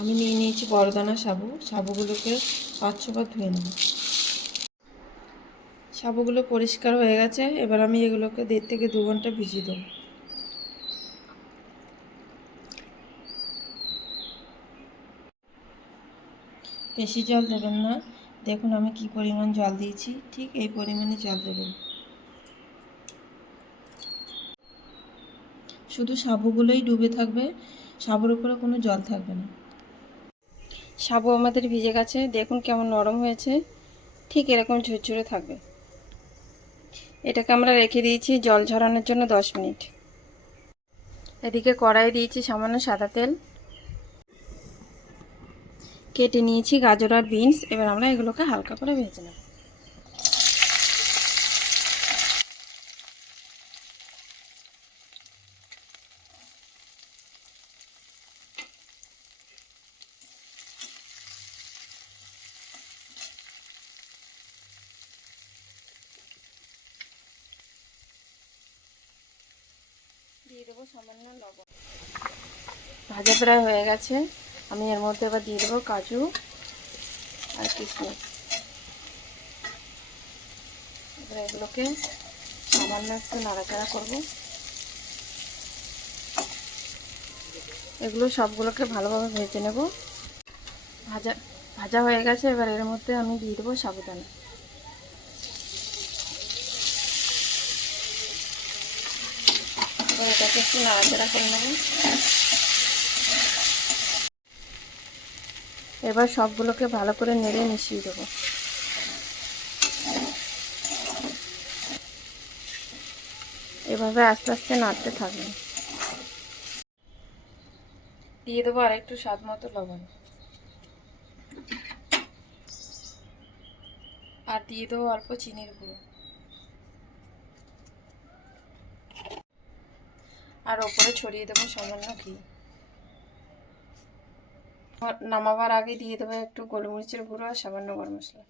আমি নিয়ে নিয়েছি বড় দানা সাবু। সাবুগুলোকে 5-6 বার ধুয়ে নেব। সাবুগুলো পরিষ্কার হয়ে গেছে। এবার আমি এগুলোকে 1.5 থেকে 2 ঘন্টা ভিজিয়ে দেবো। বেশি জল দেবেন না। দেখুন আমি কি পরিমাণ জল দিয়েছি, ঠিক এই পরিমাণে জল দেবেন। শুধু সাবুগুলোই ডুবে থাকবে, সাবুর উপরে কোনো জল থাকবে না। সাবু আমাদের ভিজে গেছে, দেখুন কেমন নরম হয়েছে, ঠিক এরকম ঝুরঝুরে থাকবে। এটাকে আমরা রেখে দিয়েছি জল ঝরানোর জন্য 10 মিনিট। এদিকে কড়াই দিয়েছি সামান্য সাদা তেল, কেটে নিয়েছি গাজর আর বিনস। এবার আমরা এগুলোকে হালকা করে ভেজে নেব। দিয়ে দেবো সামান্য লবণ। ভাজা প্রায় হয়ে গেছে। আমি এর মধ্যে এবার দিয়ে দেবো কাজু আর কিশমিশ। এবার এগুলোকে সামান্য একটু নাড়াচাড়া করব। এগুলো সবগুলোকে ভালোভাবে ভেজে নেব। ভাজা ভাজা হয়ে গেছে। এবার এর মধ্যে আমি দিয়ে দেবো সাবুদানা। এবার এটাকে একটু নাড়াচাড়া করে নেব। এবার সবগুলোকে ভালো করে নেড়ে মিশিয়ে দেবো। এভাবে আস্তে আস্তে নাড়তে থাকবেন। দিয়ে দেবো আর একটু স্বাদ মতো লবণ, আর দিয়ে দেবো অল্প চিনির গুঁড়ো, আর ওপরে ছড়িয়ে দেবো সামান্য ঘি। নামাবার আগে দিয়ে দেবো একটু গোলমরিচের গুঁড়ো আর সামান্য গরম মশলা।